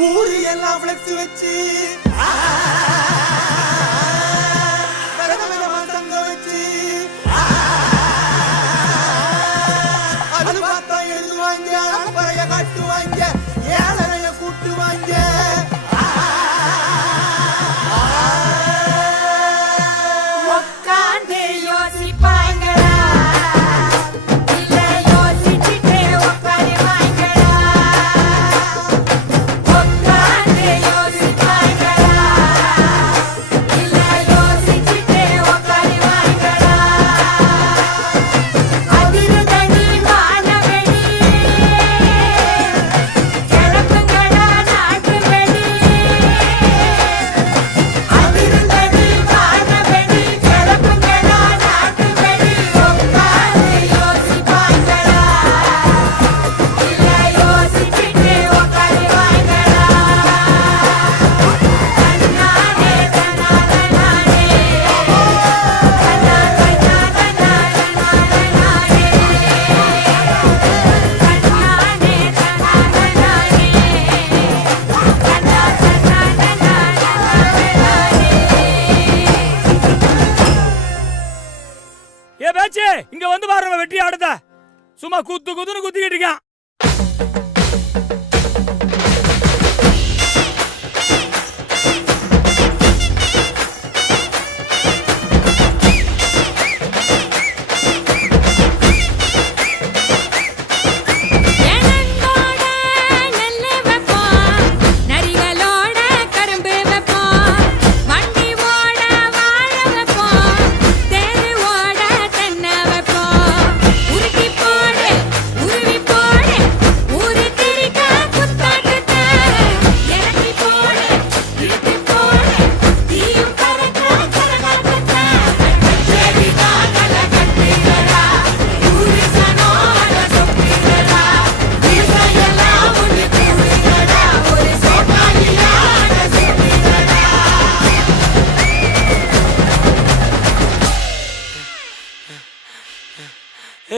ஊரு எல்லாம் வச்சு. இங்க வந்து பாரு வெட்டி ஆடுத. சும்மா குத்து குத்துன்னு குத்திக்கிட்டு இருக்கான்.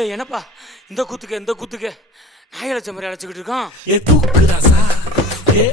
ஏய் என்னப்பா? இந்த கூத்துக்கு இந்த கூத்துக்கு. நாய் அழைச்ச மாதிரி அழைச்சிக்கிட்டு இருக்கான். ஏ தூக்குதா சார். ஏ